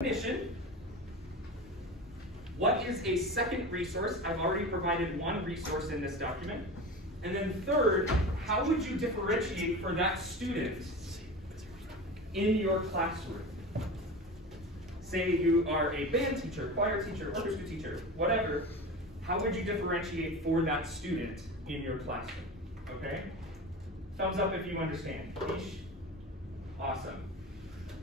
Definition. What is a second resource? I've already provided one resource in this document. And then third, how would you differentiate for that student in your classroom? Say you are a band teacher, choir teacher, orchestra teacher, whatever. How would you differentiate for that student in your classroom? Okay? Thumbs up if you understand. Awesome.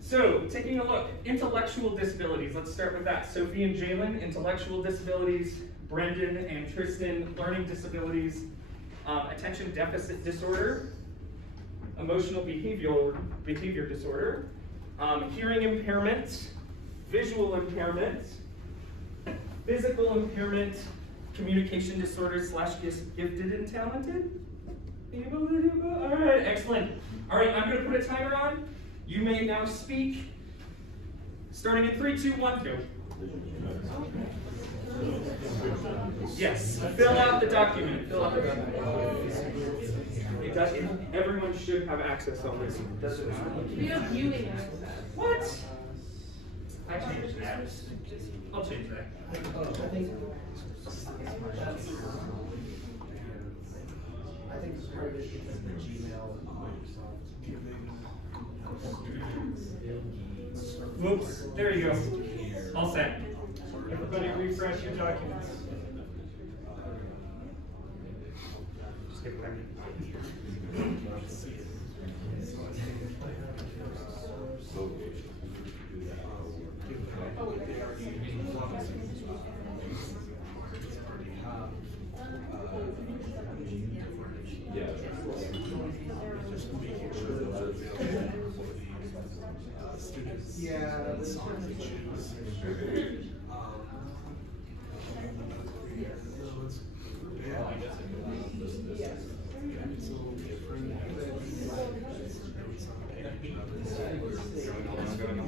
So, taking a look, intellectual disabilities. Let's start with that. Sophie and Jalen, intellectual disabilities. Brendan and Tristan, learning disabilities. Attention deficit disorder. Emotional behavior disorder. Hearing impairment. Visual impairment. Physical impairment. Communication disorder / gifted and talented. All right, excellent. All right, I'm going to put a timer on. You may now speak. Starting in 3, 2, 1, go. Yes, fill out the document. Fill out the document. Everyone should have access on this. Doesn't matter. We have viewing access. What? I changed that. I'll change that. I think it's part of it because the Gmail and Microsoft. Whoops, there you go. All set. Everybody refresh your documents. Just get back. Yeah, this one they choose.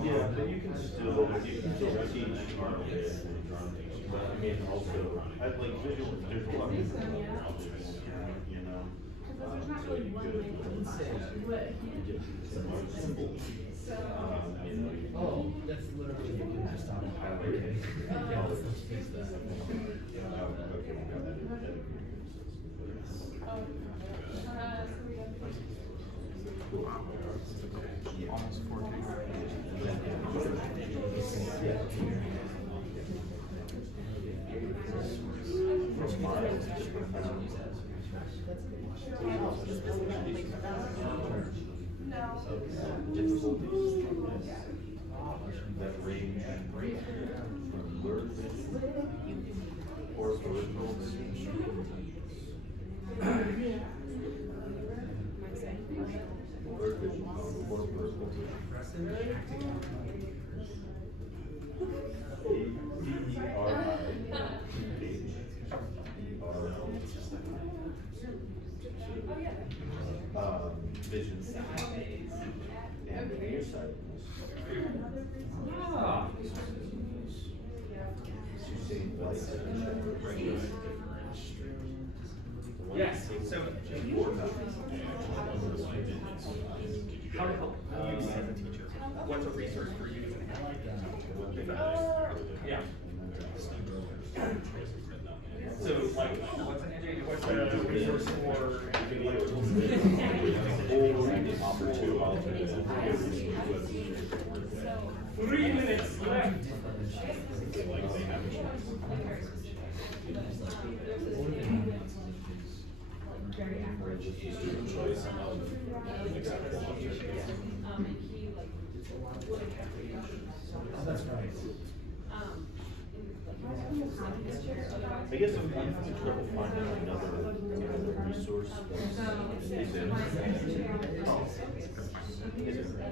Yeah, but you can still teach art, but I mean also I'd like visual, there's a lot of different options, you know. So you could Oh, that's literally you can just highlight it. Almost 14. Difficulties that range from blurred vision or peripheral vision. Blurred vision or peripheral vision. Vision and nearsightedness. Ah. Yes, so how to help you as a teacher? What's a resource for you? Yeah. So, like, what's a resource for opportunity? 3 minutes left. That's right. I guess I'm having trouble finding another resource.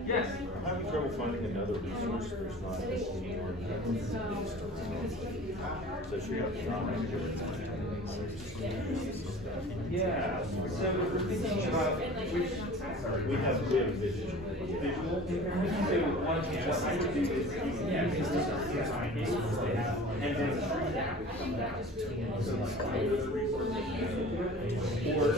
Yes. I'm having trouble finding another resource that's not anymore. So she got Yeah. So we're thinking about which. we have vision. Visual. So what I would do is and then or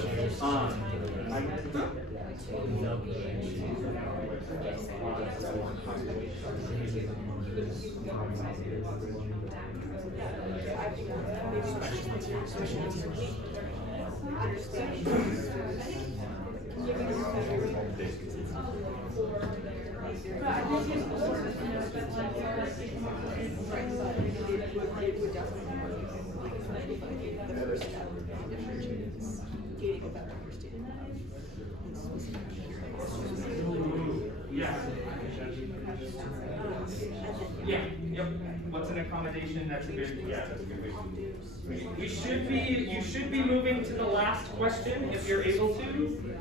Yeah. Yeah. Yep. What's an accommodation? That's a good. Yeah, that's a good way. You should be moving to the last question if you're able to.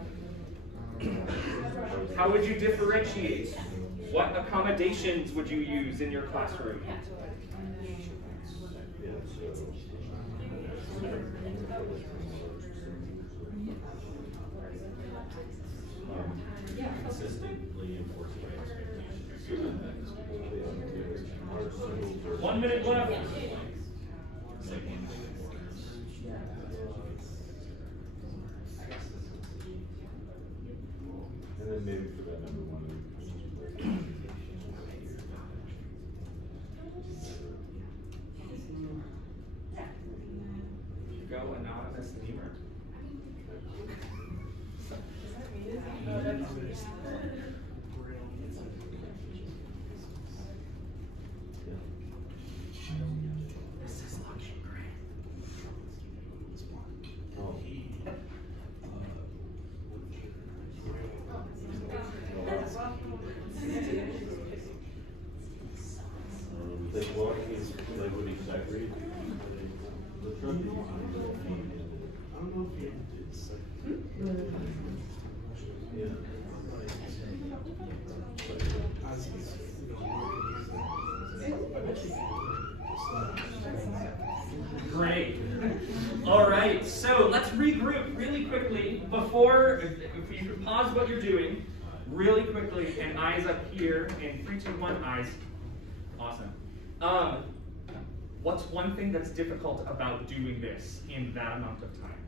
How would you differentiate? What accommodations would you use in your classroom? Consistently enforced by expectations. 1 minute left. And then maybe for that number one. Go anonymous lemur. This is looking great. The walking is like what exactly? The truck is I don't know if it's like. Yeah. Great. All right, so let's regroup really quickly before, if you could pause what you're doing really quickly, and eyes up here, and 3, 2, 1, eyes. Awesome. What's one thing that's difficult about doing this in that amount of time?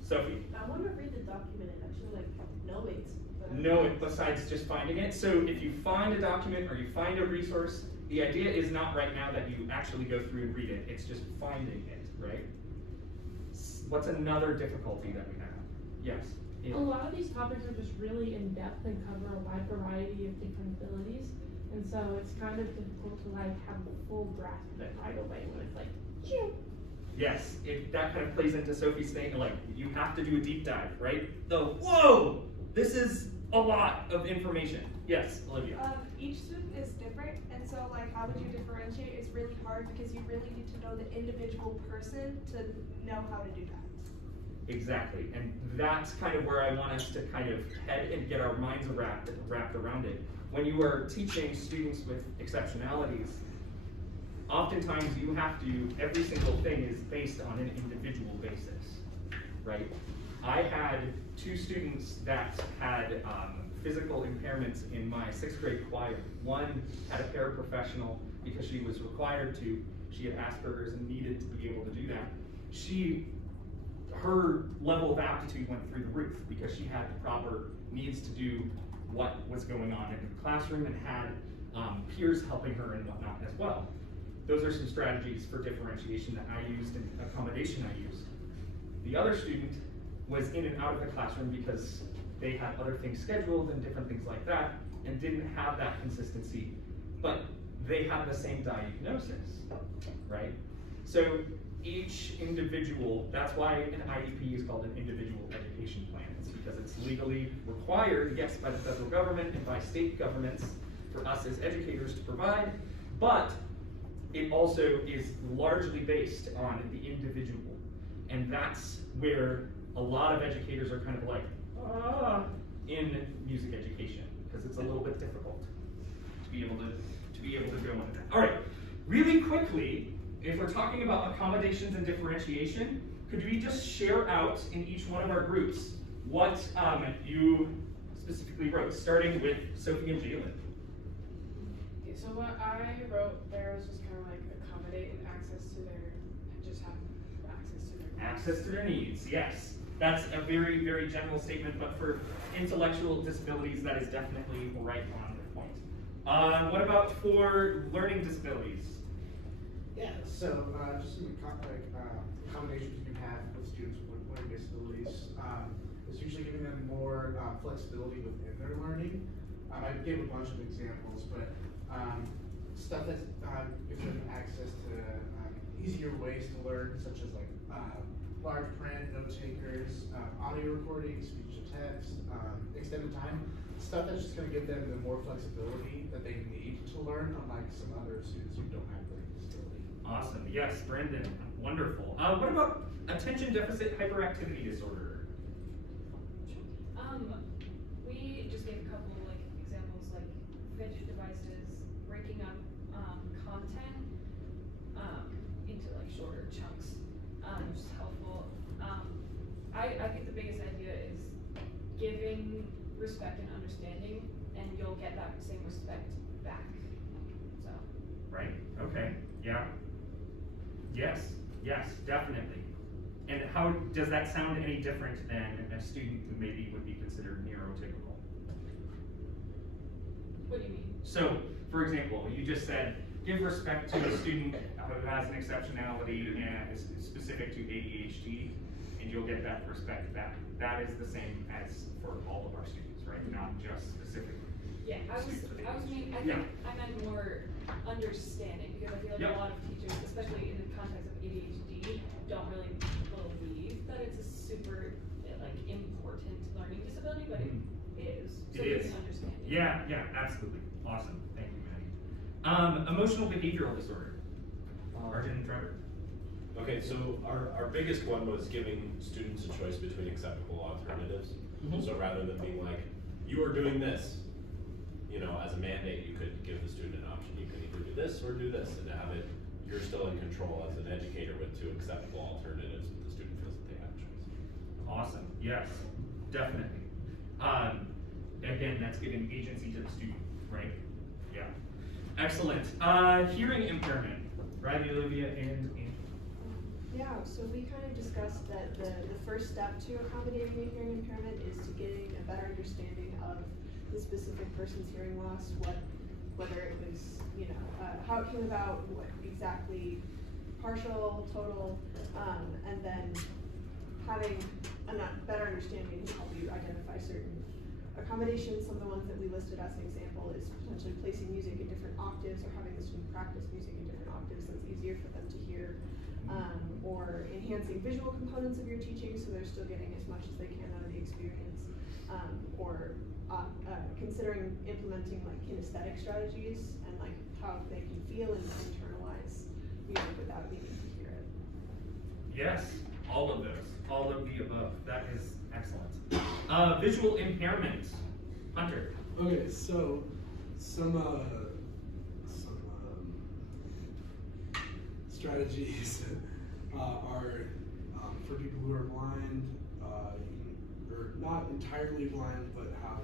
Sophie? I want to read the document and actually know it. Know it besides just finding it. So if you find a document or you find a resource, the idea is not right now that you actually go through and read it. It's just finding it, right? What's another difficulty that we have? Yes? A lot of these topics are just really in-depth and cover a wide variety of different abilities. And so it's kind of difficult to have the full grasp of it right away when it's phew. Yes, that kind of plays into Sophie's thing, you have to do a deep dive, right? Whoa, this is a lot of information. Yes, Olivia. Each student is different, and so how would you differentiate? It's really hard because you really need to know the individual person to know how to do that. Exactly, and that's kind of where I want us to kind of head and get our minds wrapped around it. When you are teaching students with exceptionalities, oftentimes you have to, every single thing is based on an individual basis, right? I had 2 students that had physical impairments in my 6th grade choir. One had a paraprofessional because she was required to. She had Asperger's and needed to be able to do that. Her level of aptitude went through the roof because she had the proper needs to do what was going on in the classroom and had peers helping her and whatnot as well. Those are some strategies for differentiation that I used and accommodation I used. The other student was in and out of the classroom because they had other things scheduled and different things like that and didn't have that consistency, but they had the same diagnosis, right? So each individual, that's why an IEP is called an individual education plan. It's because it's legally required, yes, by the federal government and by state governments for us as educators to provide, but it also is largely based on the individual. And that's where a lot of educators are kind of in music education, because it's a little bit difficult to be able to go into that. All right, really quickly, if we're talking about accommodations and differentiation, could we just share out in each one of our groups what you specifically wrote, starting with Sophie and Jalen? Okay, so what I wrote there was just kind of accommodate and access to their Access to their needs, yes. That's a very, very general statement, but for intellectual disabilities, that is definitely right on the point. What about for learning disabilities? Yeah, so just some accommodations you can have with students with learning disabilities is usually giving them more flexibility within their learning. I gave a bunch of examples, but stuff that gives them access to easier ways to learn, such as like large print, note takers, audio recordings, speech to text, extended time, stuff that's just going to give them the more flexibility that they need to learn, unlike some other students who don't have learning disability. Awesome. Yes, Brandon. Wonderful. What about attention deficit hyperactivity disorder? We just gave a couple like examples, like fidget devices, breaking up content into like shorter chunks, which is helpful. I think the biggest idea is giving respect and understanding, and you'll get that same respect back. So. Right. Okay. Yeah. Yes. Yes. Definitely. And how does that sound any different than a student who maybe would be considered neurotypical? What do you mean? So, for example, you just said give respect to a student who has an exceptionality and is specific to ADHD, and you'll get that respect back. That is the same as for all of our students, right? Not just specifically. Yeah, I meant more understanding, because I feel like a lot of teachers, especially in the context of ADHD, don't really believe that it's a super like important learning disability, but it is. So It is. you can understand it. Yeah, yeah, absolutely. Awesome. Thank you, Maddie. Emotional behavioral disorder. Arjun and Trevor. Okay, so our biggest one was giving students a choice between acceptable alternatives. So rather than being like, you are doing this, you know, as a mandate, you could give the student an option. You can either do this or do this, and have it, you're still in control as an educator with two acceptable alternatives, but the student feels that they have a choice. Awesome. Yes, definitely. Again, that's giving agency to the student, right? Yeah. Excellent. Hearing impairment. Riley, Olivia, and Yeah, so we kind of discussed that the first step to accommodating a hearing impairment is to getting a better understanding of the specific person's hearing loss, whether it was, you know, how it came about, what exactly, partial, total, and then having a better understanding to help you identify certain accommodations. Some of the ones that we listed as an example is potentially placing music in different octaves or having the student practice music in different octaves so it's easier for them to hear. Or enhancing visual components of your teaching so they're still getting as much as they can out of the experience. Or considering implementing like kinesthetic strategies and like how they can feel and internalize music without needing to hear it. yes, all of those, all of the above. That is excellent. Visual impairment. Hunter. Okay, so some strategies are for people who are blind, or not entirely blind, but have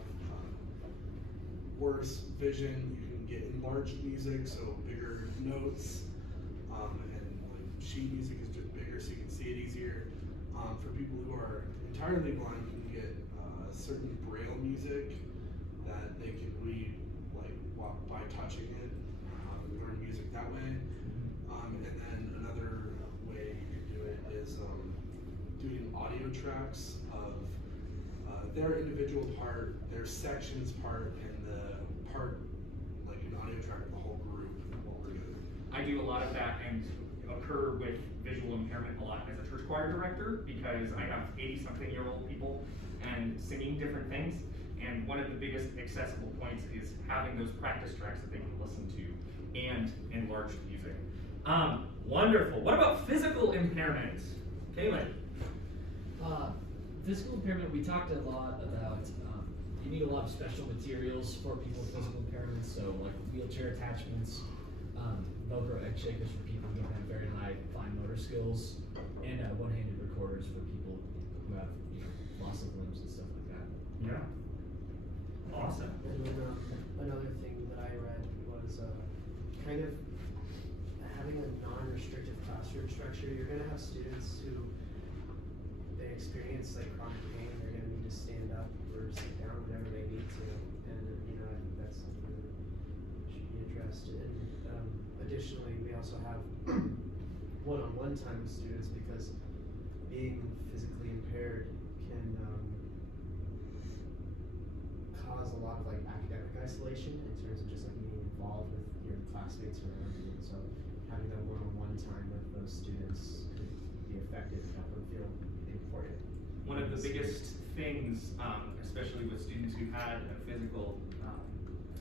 worse vision. You can get enlarged music, so bigger notes, and like sheet music is just bigger, so you can see it easier. For people who are entirely blind, you can get certain braille music that they can read like by touching it, and learn music that way. And then another way you can do it is doing audio tracks of their individual part, their sections part, and the part, like an audio track of the whole group all together. I do a lot of that and occur with visual impairment a lot as a church choir director because I have 80-something-year-old people and singing different things. And one of the biggest accessible points is having those practice tracks that they can listen to and enlarged music. Wonderful. What about physical impairment? Kaylin. Physical impairment, we talked a lot about, you need a lot of special materials for people with physical impairments, so like wheelchair attachments, Velcro egg shakers for people who don't have very high fine motor skills, and one-handed recorders for people who have, you know, loss of limbs and stuff like that. Yeah. Awesome. And then another thing that I read was kind of having a non-restrictive classroom structure. You're going to have students who they experience like chronic pain. They're going to need to stand up or sit down whenever they need to, and you know I think that's something that addressed. And additionally, we also have one-on-one time with students because being physically impaired can cause a lot of like academic isolation in terms of just like being involved with your classmates or whatever. So having that one-on-one time with those students could be effective and help them feel important. One of the biggest things, especially with students who had a physical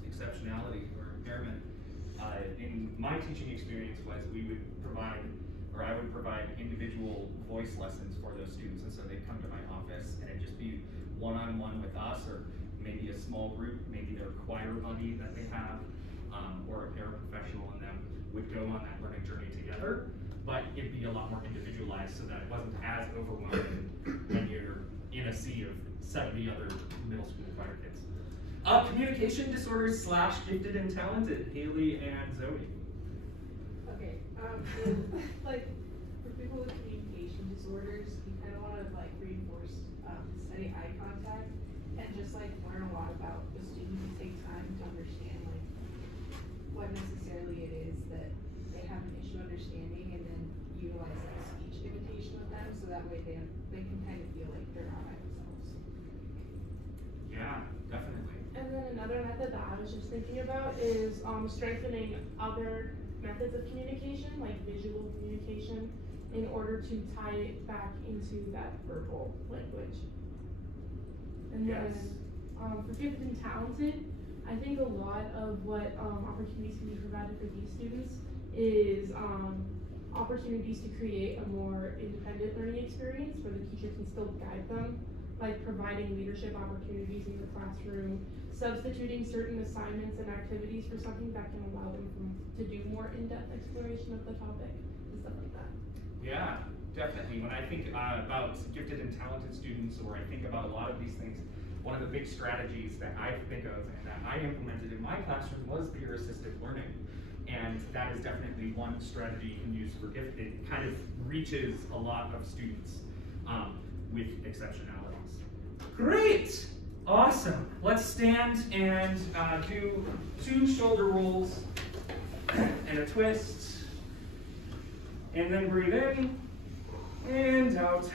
exceptionality or impairment, in my teaching experience was I would provide individual voice lessons for those students, and so they'd come to my office and it'd just be one-on-one with us, or maybe a small group, maybe their choir buddy that they have, or a paraprofessional, and them would go on that learning journey together, but it'd be a lot more individualized so that it wasn't as overwhelming when you're in a sea of 70 other middle school choir kids. Communication disorders / gifted and talented, Haley and Zoe. Okay, like for people with communication disorders, you kind of want to like reinforce steady eye contact and just like learn a lot about the student and take time to understand like what necessarily it is that they have an issue understanding, and then utilize like speech imitation with them so that way they can kind of feel like they're not by themselves. Yeah, definitely. And then another method that I was just thinking about is strengthening other methods of communication, like visual communication, in order to tie it back into that verbal language. And Yes. then for gifted and talented, I think a lot of what opportunities can be provided for these students is opportunities to create a more independent learning experience where the teacher can still guide them, like providing leadership opportunities in the classroom, substituting certain assignments and activities for something that can allow them to do more in-depth exploration of the topic and stuff like that. Yeah, definitely. When I think about gifted and talented students, or I think about a lot of these things, one of the big strategies that I think of and that I implemented in my classroom was peer-assisted learning. And that is definitely one strategy you can use for gifted. It kind of reaches a lot of students with exceptionalities. Great! Awesome. Let's stand and do 2 shoulder rolls and a twist. And then breathe in and out.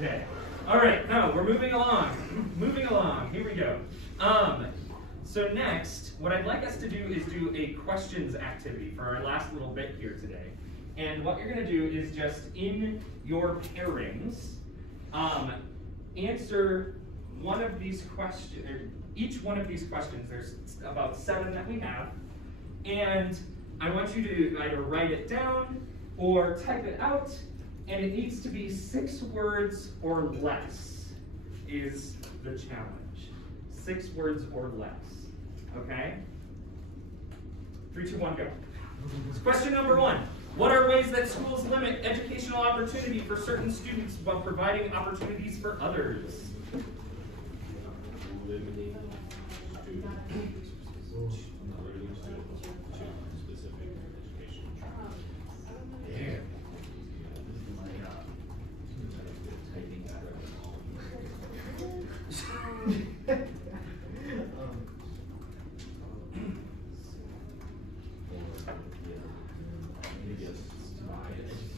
Okay. All right, now we're moving along. Moving along. Here we go. So next, what I'd like us to do is do a questions activity for our last little bit here today. And what you're going to do is just in your pairings, answer one of these questions, or each one of these questions. There's about 7 that we have. And I want you to either write it down or type it out. And it needs to be 6 words or less is the challenge. 6 words or less. Okay? 3, 2, 1, go. Question number 1. What are ways that schools limit educational opportunity for certain students while providing opportunities for others? Limiting students to specific education tracks. Yeah.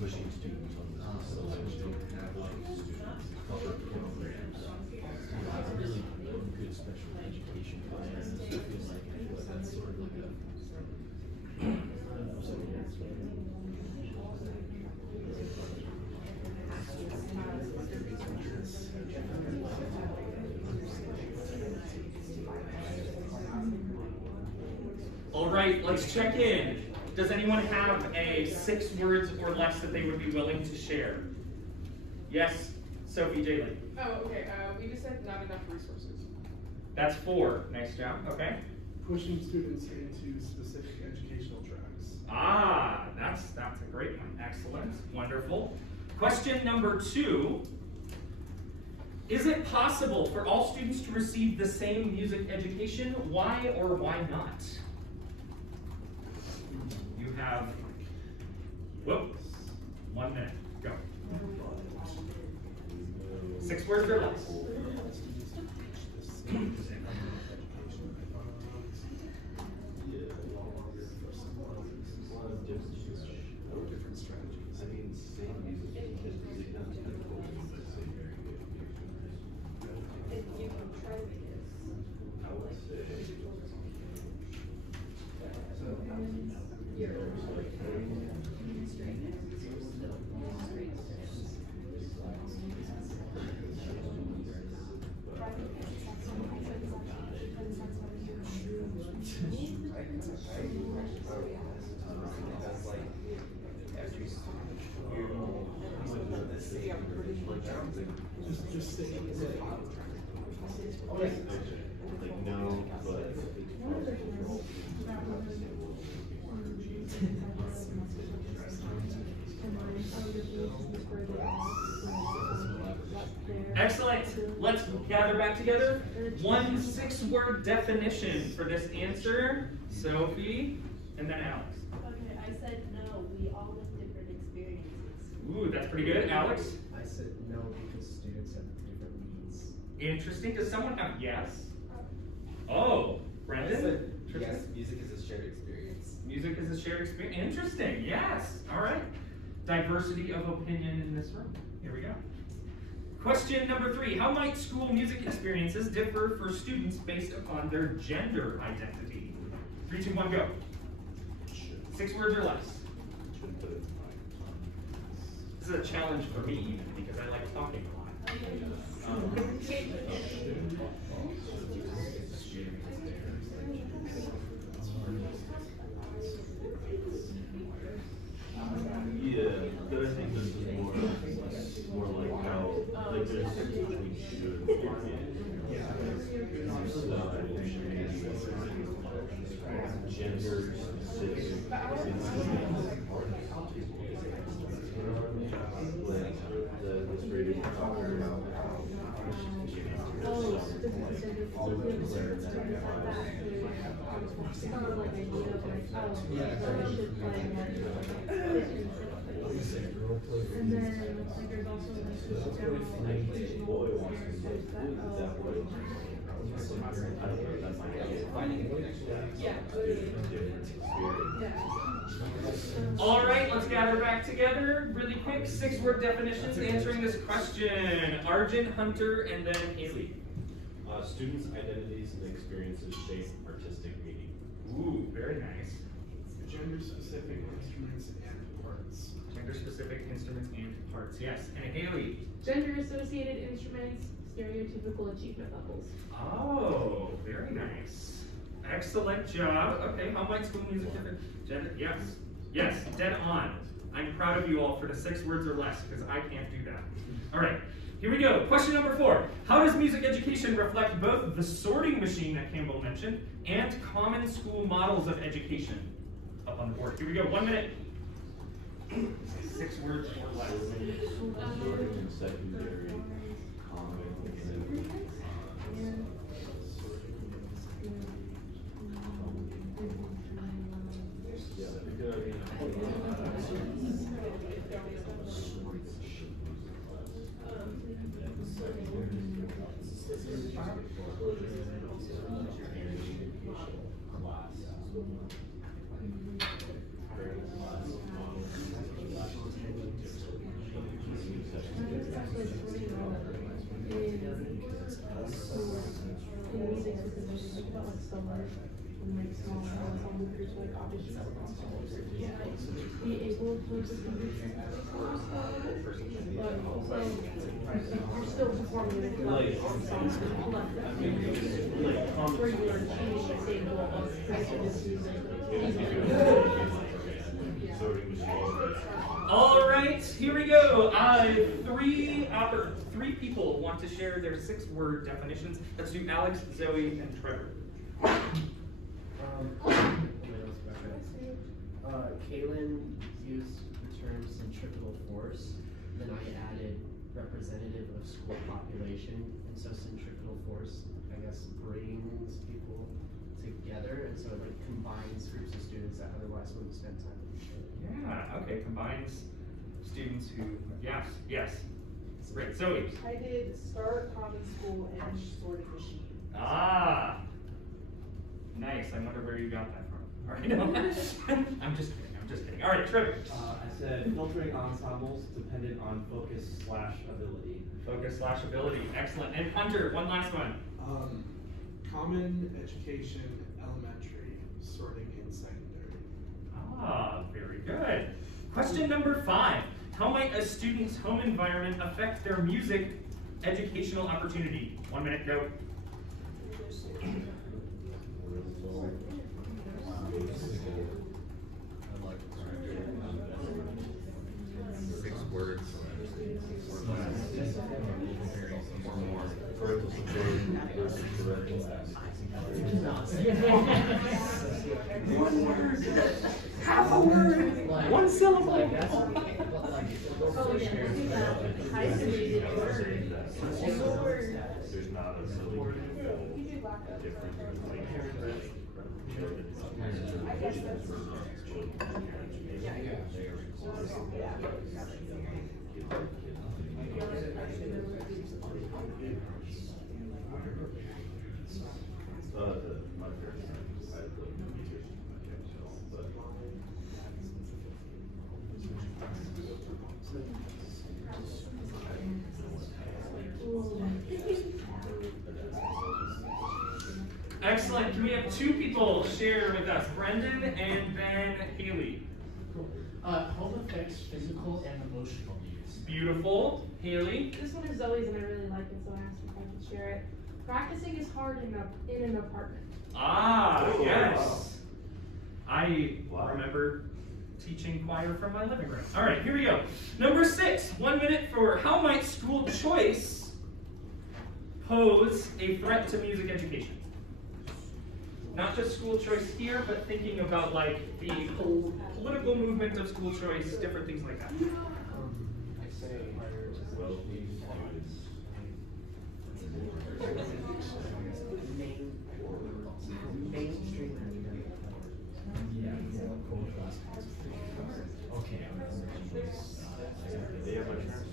Pushing students on the selection students cover programs. Really good special education plans. I feel like that's sort of like All right, let's check in. Does anyone have a 6 words or less that they would be willing to share? Yes, Sophie Jalen. Oh, okay. We just said not enough resources. That's 4. Nice job. Okay. Pushing students into specific educational tracks. Ah, that's a great one. Excellent. Wonderful. Question number 2. Is it possible for all students to receive the same music education? Why or why not? You have, 1 minute. Go. 6 words or less. Just say like no, but. Excellent. Let's gather back together. 1 6-word definition for this answer. Sophie, and then Alex. Okay, I said no. We all have different experiences. Ooh, that's pretty good. Alex? I said no because students have different needs. Interesting. Does someone have yes? Oh, Brandon? Yes, music is a shared experience. Music is a shared experience. Interesting. Yes. All right. Diversity of opinion in this room. Here we go. Question number 3. How might school music experiences differ for students based upon their gender identity? 3, 2, 1, go. 6 words or less. This is a challenge for me even because I like talking a lot. Yeah, but I think this is more like how, like there's we should gender specific the rating talking about And then looks like there's also All right, let's gather back together really quick. 6-word definitions answering this question. Arjun, Hunter, and then Haley. Students' identities and experiences shape artistic meaning. Ooh, very nice. gender-specific instruments and parts. Gender-specific instruments and parts. Yes. And Haley. gender-associated instruments, stereotypical achievement levels. Oh, very nice. Excellent job. Okay, how might school music differ? Gender? Yes. Yes, dead on. I'm proud of you all for the 6 words or less because I can't do that. All right. Here we go. Question number 4. How does music education reflect both the sorting machine that Campbell mentioned and common school models of education? Up on the board. Here we go. 1 minute. 6 words or less. Secondary, Still performing with songs where you are achieving the same goal of All right, here we go. 3 people want to share their 6-word definitions. Let's do Alex, Zoe, and Trevor. Kaylin used the term centripetal force, then I added representative of school population, and so centripetal force, I guess, brings people together, and so it like combines groups of students that otherwise wouldn't spend time with each other. Yeah, okay, combines students who, yes, yes. Great, Zoe. I did start common school and sorting machine. Ah, nice. I wonder where you got that from. All right, no. I'm just kidding. All right, Trevor. I said filtering ensembles dependent on focus/ability. Focus/ability. Excellent. And Hunter, one last one. Common education, elementary, sorting in secondary. Ah, Question number 5. How might a student's home environment affect their music educational opportunity? 1 minute, go. Six words. Or more. Parental support. One word. Half a word. One syllable. Oh, yeah. Isolated word. Single word. There's not a really difference I guess that's. my parents, I had like musicians in my family, but. Excellent. Can we have 2 people share with us? Brendan and then Haley. Home affects physical and emotional needs. Beautiful. Haley? This one is Zoe's and I really like it, so I asked if I could share it. Practicing is hard in an apartment. Ah, Oh, yes. wow. I remember teaching choir from my living room. All right, here we go. Number 6, 1 minute for how might school choice pose a threat to music education? Not just school choice here, but thinking about like the political movement of school choice, different things like that. I say, well, mainstream. Okay. They have my parents.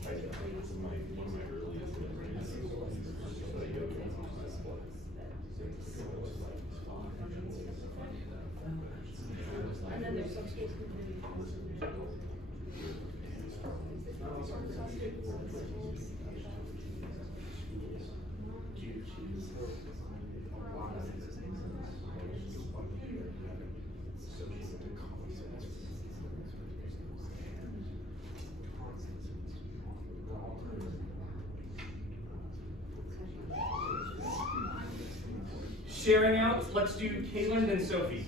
Like, one of my earliest memories was yoga class. And then there's some schools who Sharing out, let's do Caitlin and Sophie.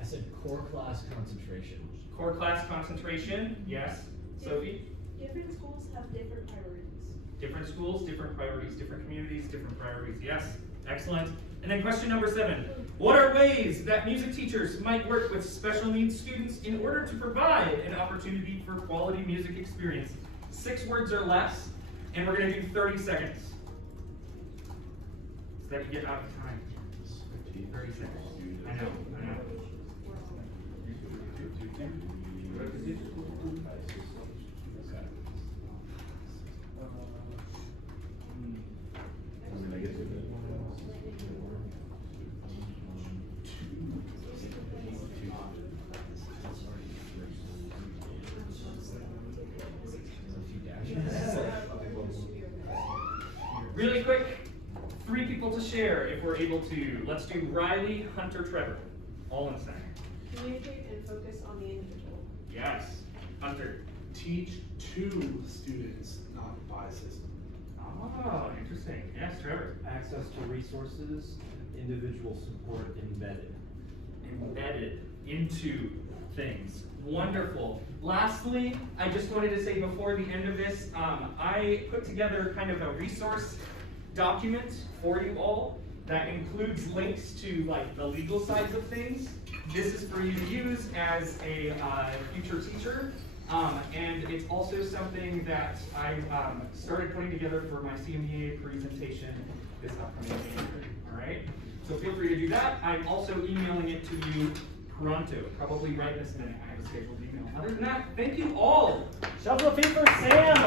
I said core class concentration. Core class concentration, yes. Sophie? Different schools have different priorities. Different schools, different priorities, different communities, different priorities, yes. Excellent. And then question number 7. What are ways that music teachers might work with special needs students in order to provide an opportunity for quality music experience? 6 words or less, and we're going to do 30 seconds. So that you get out of time. 30 seconds. I know. Really quick, 3 people to share if we're able to. Let's do Riley, Hunter, Trevor. All in a second. Communicate and focus on the individual. Yes. Hunter. Teach to students, not by system. Oh, interesting. Yes, Trevor. Access to resources, individual support embedded. Embedded into things. Wonderful. Lastly, I just wanted to say before the end of this, I put together kind of a resource document for you all that includes links to like the legal sides of things. This is for you to use as a future teacher. And it's also something that I started putting together for my CMEA presentation this upcoming January. All right? So feel free to do that. I'm also emailing it to you pronto, probably right this minute. I have a scheduled email. Other than that, thank you all. Shuffle feet for Sam.